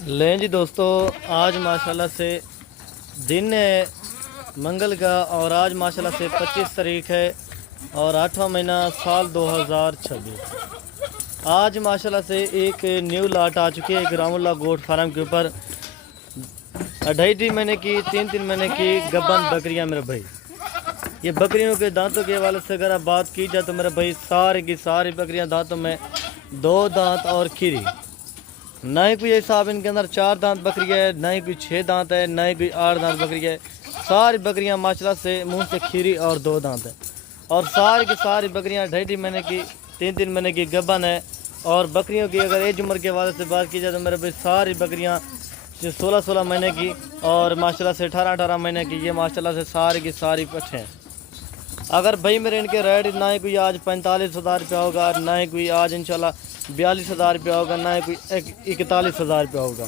लें जी दोस्तों, आज माशाल्लाह से दिन है मंगल का और आज माशाल्लाह से 25 तारीख है और 8वां महीना साल 2026। आज माशाल्लाह से एक न्यू लाट आ चुकी है ग्रामुल्ला गोट फार्म के ऊपर। 2.5 महीने की 3 महीने की गब्बन बकरियां मेरे भाई। ये बकरियों के दांतों के हवाले से अगर आप बात की जाए तो मेरे भाई सारी की सारी बकरियां दांतों में 2 दांत और खीरी, ना ही कोई हिसाब इनके अंदर 4 दांत बकरी है, ना ही कोई 6 दांत है, ना ही कोई 8 दांत बकरी है। सारी बकरियां माशाल्लाह से मुंह से खीरी और 2 दांत है और सारी की सारी बकरियां 2.5 महीने की 3 महीने की गब्बन है। और बकरियों की अगर एज उम्र के हवाले से बात की जाए तो मेरे भाई सारी बकरियां 16 महीने की और माशाल्लाह से 18 महीने की ये माशाल्लाह से सारी की सारी पट्टे हैं। अगर भाई मेरे इनके रेट ना ही कोई आज 45,000 रुपया होगा, ना ही कोई आज इंशाल्लाह 42,000 रुपया होगा, ना ही कोई 41,000 रुपया होगा।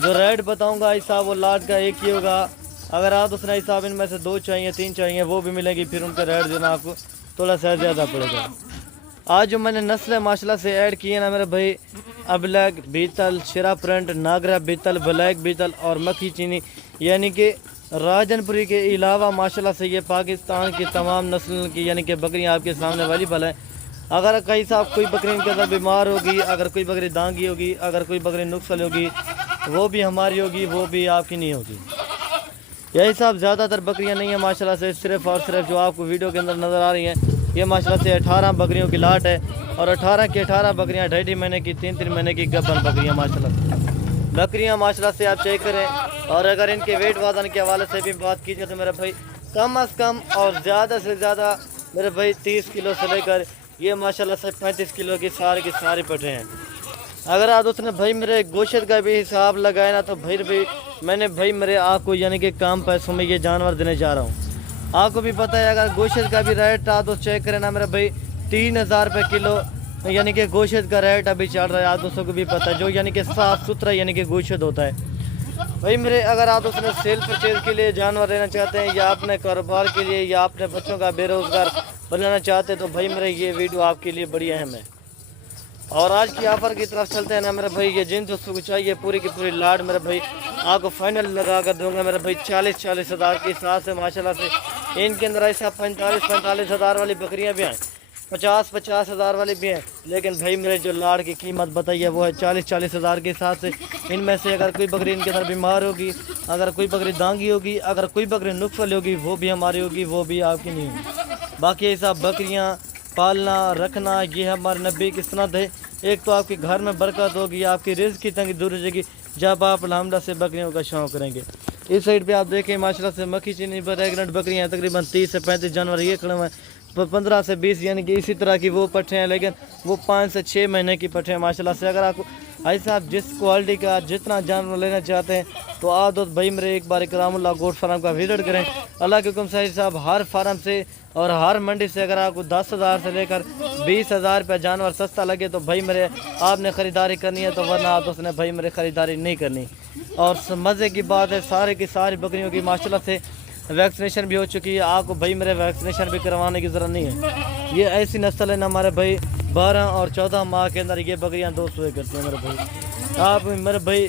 जो रेट बताऊंगा हिसाब वो लाट का एक ही होगा। अगर आप उसने हिसाब इनमें से 2 चाहिए 3 चाहिए वो भी मिलेगी, फिर उनका रेट जो ना आपको थोड़ा सा ज़्यादा पड़ेगा। आज जो मैंने नस्लें माशाल्लाह से ऐड की है ना मेरे भाई, अब्लैक बीतल, शिरा प्रिंट, नागरा बीतल, ब्लैक बीतल और मक्खी चीनी, यानी कि राजनपुरी के अलावा माशाल्लाह से ये पाकिस्तान की तमाम नस्ल की यानी कि बकरियां आपके सामने अवेलेबल है। अगर कहीं साहब कोई बकरी इनके अंदर बीमार होगी, अगर कोई बकरी दांगी होगी, अगर कोई बकरी नुक्सल होगी, वो भी हमारी होगी, वो भी आपकी नहीं होगी। यही साहब ज़्यादातर बकरियां नहीं है माशाल्लाह से, सिर्फ और सिर्फ जो आपको वीडियो के अंदर नज़र आ रही हैं ये माशाल्लाह से 18 बकरियों की लाट है और 18 की 18 बकरियां 2.5 महीने की 3 महीने की गब्बन बकरियां माशाल्लाह से। बकरियां माशाल्लाह से आप चेक करें। और अगर इनके वेट वजन के हवाले से भी बात की जाए तो मेरे भाई कम अज़ कम और ज़्यादा से ज़्यादा मेरे भाई 30 किलो से लेकर ये माशाल्लाह से 35 किलो की सारी पटे हैं। अगर आज उसने भाई मेरे गोश्त का भी हिसाब लगाया ना तो भाई मैंने भाई मेरे आपको यानी कि कम पैसों में ये जानवर देने जा रहा हूँ। आपको भी पता है अगर गोश्त का भी रेट था तो चेक करें ना मेरे भाई 3,000 रुपये किलो यानी कि गोश्त का रेट अभी चल रहा है। आप दोस्तों को भी पता है जो यानी कि साफ़ सुथरा यानी कि गोश्त होता है। भाई मेरे अगर आप उसने सेल परचेज के लिए जानवर लेना चाहते हैं या अपने कारोबार के लिए या अपने बच्चों का बेरोज़गार बनाना चाहते हैं तो भाई मेरे ये वीडियो आपके लिए बड़ी अहम है। और आज की ऑफ़र की तरफ चलते हैं ना मेरे भाई। ये जिन दोस्तों को चाहिए पूरी की पूरी लाट मेरे भाई आपको फाइनल लगा कर दूंगा मेरे भाई 40 हज़ार के हिसाब से माशाल्लाह से। इनके अंदर ऐसा 45 हज़ार वाली बकरियां भी हैं, 50 हज़ार वाली भी हैं, लेकिन भाई मेरे जो लाट की कीमत बताई है वो है 40 हज़ार के हिसाब से। इनमें से अगर कोई बकरी इनके अंदर बीमार होगी, अगर कोई बकरी दांगी होगी, अगर कोई बकरी नुक्सल होगी वो भी हमारी होगी, वो भी आपकी नहीं होगी। बाकी ऐसा बकरियाँ पालना रखना ये हमारे नबी की सुन्नत है। एक तो आपके घर में बरकत होगी, आपकी रिज़्क़ की तंगी दूर हो जाएगी जब आप अल्हम्दुलिल्लाह से बकरियों का शौक़ करेंगे। इस साइड पे आप देखें माशाल्लाह से मक्खी चीनी प्रेग्नेंट बकरियां हैं, तकरीबन 30 से 35 जानवर ये खड़े हुए हैं। 15 से 20 यानी कि इसी तरह की वो पट्टे हैं, लेकिन वो 5 से 6 महीने की पट्टे हैं माशाल्लाह से। अगर आपको ऐसा आप जिस क्वालिटी का जितना जानवर लेना चाहते हैं तो आप दोस्त भाई मेरे एक बार करामुल्लाह गोट फार्म का विजिट करें। अल्लाह के हुक्म से साहब हर फार्म से और हर मंडी से अगर आपको 10,000 से लेकर 20,000 रुपये जानवर सस्ता लगे तो भाई मेरे आपने ख़रीदारी करनी है, तो वरना आप उसने भाई मेरे ख़रीदारी नहीं करनी। और मज़े की बात है सारे की सारी बकरियों की माशाल्लाह से वैक्सीनेशन भी हो चुकी है। आपको भाई मेरे वैक्सीनेशन भी करवाने की ज़रूरत नहीं है। ये ऐसी नस्ल है ना हमारे भाई 12 और 14 माह के अंदर ये बकरियां 2 सुए करती हैं मेरे भाई। आप मेरे भाई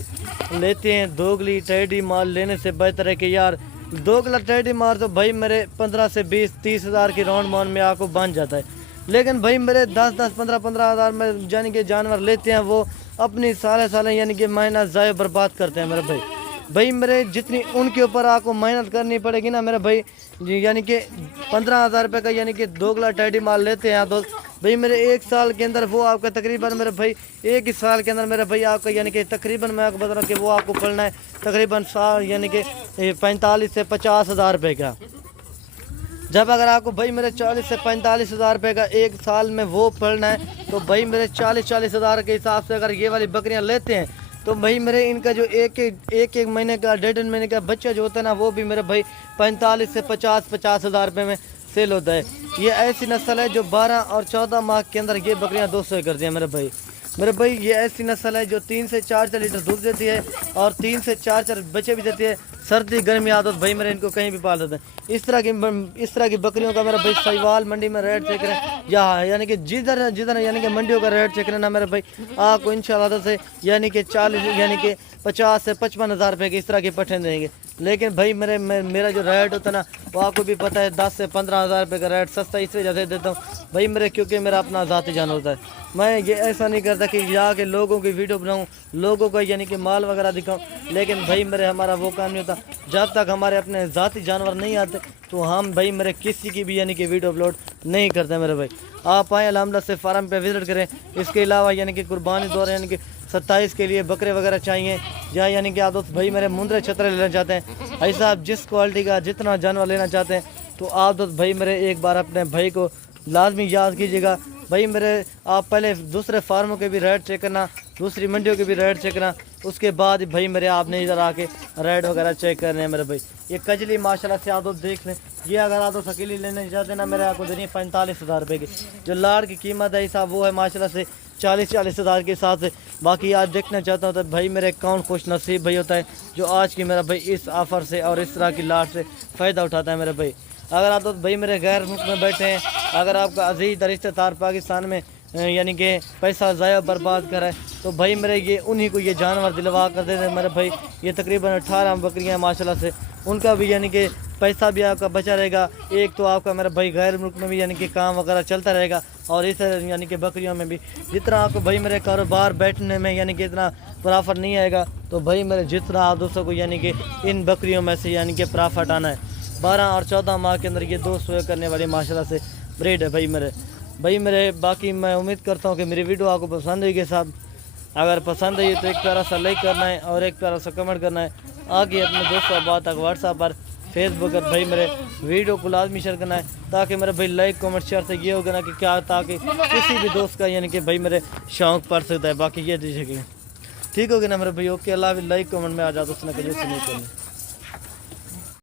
लेते हैं दोगली टेढ़ी माल लेने से बेहतर है कि यार दोगला टेढ़ी मार तो भाई मेरे 15 से 20-30 हज़ार की राउंड माउंड में आपको बन जाता है, लेकिन भाई मेरे 10-10 15-15 हज़ार में यानी कि जानवर लेते हैं वो अपनी साल यानी कि महीना ज़ाय बर्बाद करते हैं मेरे भाई। भाई मेरे जितनी उनके ऊपर आपको मेहनत करनी पड़ेगी ना मेरे भाई, यानी कि 15,000 रुपये का यानी कि दोगला टेढ़ी माल लेते हैं दोस्त भाई मेरे 1 साल के अंदर वो आपका तकरीबन मेरे भाई 1 ही साल के अंदर मेरे भाई आपका यानी कि तकरीबन मैं आपको बता रहा हूँ कि वो आपको पड़ना है तकरीबन साल यानी कि 45 से 50 हज़ार रुपये का। जब अगर आपको भाई मेरे 40 से 45 हज़ार रुपये का 1 साल में वो पड़ना है तो भाई मेरे 40 हज़ार के हिसाब से अगर ये वाली बकरियां लेते हैं तो भाई मेरे इनका जो एक महीने का 1.5 महीने का बच्चा जो होता है ना वो भी मेरे भाई 45 से 50 हज़ार रुपये में सेल होता है। ये ऐसी नस्ल है जो 12 और 14 माह के अंदर ये बकरियां 200 कर दी हैं मेरे भाई ये ऐसी नस्ल है जो 3 से 4 लीटर दूध देती है और 3 से 4 बच्चे भी देती है। सर्दी गर्मी आदत भाई मेरे इनको कहीं भी पाल देते हैं। इस तरह की बकरियों का मेरा भाई साहिवाल मंडी में रेट चेक करें या यानी कि जिधर जिधर यानी कि मंडियों का रेट चेक करें ना मेरे भाई, आपको इंशाल्लाह से यानी कि 40 यानी कि 50 से 55 हज़ार रुपये की इस तरह की पट्ठे देंगे। लेकिन भाई मेरा जो रेट होता है ना वो आपको भी पता है, 10 से 15 हज़ार रुपये का रेट सस्ता इस वजह से देता हूँ भाई मेरे, क्योंकि मेरा अपना ज़ाती जानवर होता है। मैं ये ऐसा नहीं करता कि जाके लोगों की वीडियो बनाऊँ, लोगों का यानी कि माल वगैरह दिखाऊँ, लेकिन भाई मेरे हमारा वो काम नहीं होता। जब तक हमारे अपने ज़ाती जानवर नहीं आते तो हम भाई मेरे किसी की भी यानी कि वीडियो अपलोड नहीं करते मेरे भाई। आप आएँ अलहमदुलिल्लाह से फार्म पे विज़िट करें। इसके अलावा यानी कि कुर्बानी दौर यानी कि 27 के लिए बकरे वगैरह चाहिए, जहाँ यानी कि आप भाई मेरे मुंदरे छतरे लेना चाहते हैं, ऐसा आप जिस क्वालिटी का जितना जानवर लेना चाहते हैं तो आप तो भाई मेरे एक बार अपने भाई को लाजमी याद कीजिएगा। भाई मेरे आप पहले दूसरे फार्मों के भी रेट चेक करना, दूसरी मंडियों के भी रेट चेक करना, उसके बाद भाई मेरे आपने इधर आके रेट वगैरह चेक करने हैं मेरे भाई। ये कजली माशाल्लाह से आप देख लें, ये अगर आप अकेली लेने जाते हैं ना मेरे आपको देनी है 45 हज़ार रुपये की। जो लाड़ की कीमत है हिसाब वो है माशाल्लाह से 40 हज़ार के हिसाब से। बाकी आज देखना चाहता हूँ तो भाई मेरे कौन खुश नसीब भाई होता है जो आज की मेरा भाई इस ऑफ़र से और इस तरह की लाड़ से फ़ायदा उठाता है मेरे भाई। अगर आप तो भाई मेरे गैर मुल्क में बैठे हैं, अगर आपका अजीज़ रिश्तेदार पाकिस्तान में यानी कि पैसा ज़ाया बर्बाद करे तो भाई मेरे ये उन्हीं को ये जानवर दिलवा कर देते हैं मेरे भाई। ये तकरीबन 18 बकरियाँ माशाल्लाह से, उनका भी यानी कि पैसा भी आपका बचा रहेगा। एक तो आपका मेरा भाई गैर मुल्क में भी यानी कि काम वगैरह चलता रहेगा, और इस यानी कि बकरियों में भी जितना आपको भाई मेरे कारोबार बैठने में यानी कि इतना प्रॉफिट नहीं आएगा, तो भाई मेरे जितना आप दोस्तों को यानी कि इन बकरियों में से यानी कि प्रॉफिट आना है। 12 और 14 माह के अंदर ये 200 करने वाली माशाल्लाह से ब्रीड है भाई मेरे। बाकी मैं उम्मीद करता हूँ कि मेरी वीडियो आपको पसंद हुई के साथ, अगर पसंद आई तो एक प्यारा सा लाइक करना है और एक प्यारा सा कमेंट करना है। आगे अपने दोस्तों बात तक व्हाट्सएप पर फेसबुक पर भाई मेरे वीडियो को लाजमी शेयर करना है, ताकि मेरे भाई लाइक कमेंट शेयर से ये होगा ना कि क्या, ताकि किसी भी दोस्त का यानी कि भाई मेरे शौक पड़ सकता है। बाकी ये दीजिए ठीक होगी ना मेरे भाई। ओके अल्लाह, लाइक कमेंट में आ जाओ दोस्तों नहीं करनी।